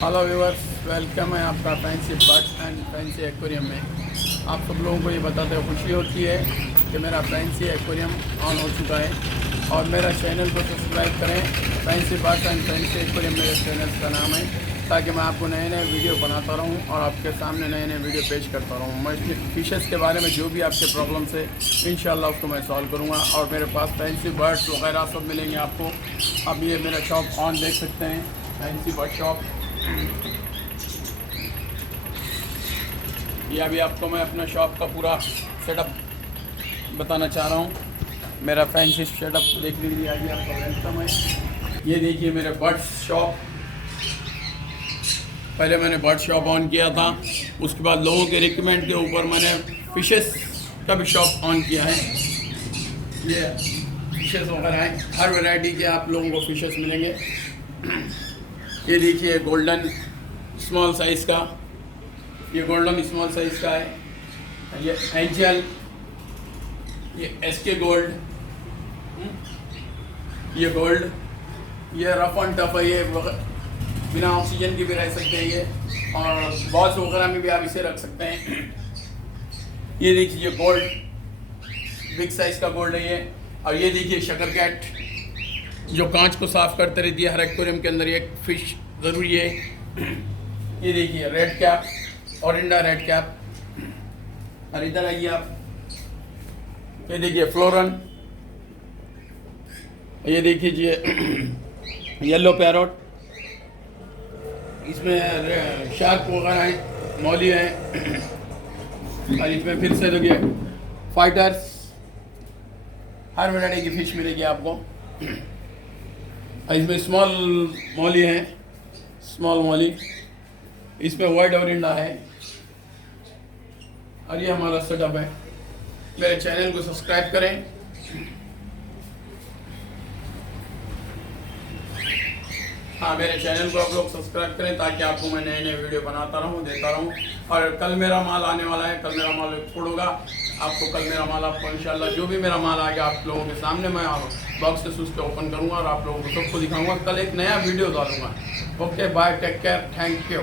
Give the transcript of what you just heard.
Hello viewers, welcome है आपका fancy birds and fancy aquarium में। आप सब लोगों को ये बताते हुए खुशी होती है कि मेरा फैंसी एक्वेरियम ऑन हो चुका है और मेरा चैनल को सब्सक्राइब करें। Fancy birds and fancy aquarium मेरे चैनल का नाम है, ताकि मैं आपको नए नए वीडियो बनाता रहूं और आपके सामने नए नए वीडियो पेश करता रहूं। मैं फिशेस के बारे में जो भी आपके प्रॉब्लम्स है इंशाल्लाह उसको मैं सॉल्व करूँगा। और मेरे पास फैंसी बर्ड्स वगैरह सब मिलेंगे आपको। अब ये मेरा शॉप ऑन देख सकते हैं, फैंसी बर्ड शॉप। ये अभी आपको मैं अपना शॉप का पूरा सेटअप बताना चाह रहा हूँ। मेरा फैंसी सेटअप देखने के लिए आइए, आपका वेलकम है। ये देखिए मेरे बर्ड्स शॉप। पहले मैंने बर्ड शॉप ऑन किया था, उसके बाद लोगों के रिकमेंड के ऊपर मैंने फिशेस का भी शॉप ऑन किया है। ये फिशेस वगैरह हैं, हर वैरायटी के आप लोगों को फिशेस मिलेंगे। ये देखिए गोल्डन स्मॉल साइज़ का, ये गोल्डन स्मॉल साइज़ का है। ये एंजल, ये एसके गोल्ड, ये गोल्ड, ये रफ एंड टफ है। ये बिना ऑक्सीजन के भी रह सकते हैं ये, और बॉल्स वगैरह में भी आप इसे रख सकते हैं। ये देखिए गोल्ड, बिग साइज़ का गोल्ड है ये। और ये देखिए शकर कैट, जो कांच को साफ करते रहती है। हर एक्वेरियम के अंदर एक फिश ज़रूरी है। ये देखिए रेड कैप, ओरिंडा रेड कैप। और इधर आइए आप, ये देखिए फ्लोरन, ये देखिए येलो पैरोट। इसमें शार्क वगैरह हैं, मौली हैं। और इसमें फिर से देखिए फाइटर्स, हर वैरायटी की फिश मिलेगी आपको। इसमें स्मॉल मौली है, स्मॉल मौली। इसमें वाइट ओरिंडा है। और ये हमारा सेटअप है। मेरे चैनल को सब्सक्राइब करें। हाँ, मेरे चैनल को आप लोग सब्सक्राइब करें ताकि आपको मैं नए नए वीडियो बनाता रहूँ, देता रहूँ। और कल मेरा माल आने वाला है, कल मेरा माल एक्सपोर्ट होगा। आपको कल मेरा माल, आपको इंशाल्लाह जो भी मेरा माल आएगा आप लोगों के सामने मैं बॉक्स से उसके ओपन करूँगा और आप लोगों को सबको दिखाऊँगा। कल एक नया वीडियो डालूँगा। Okay bye, take care, thank you.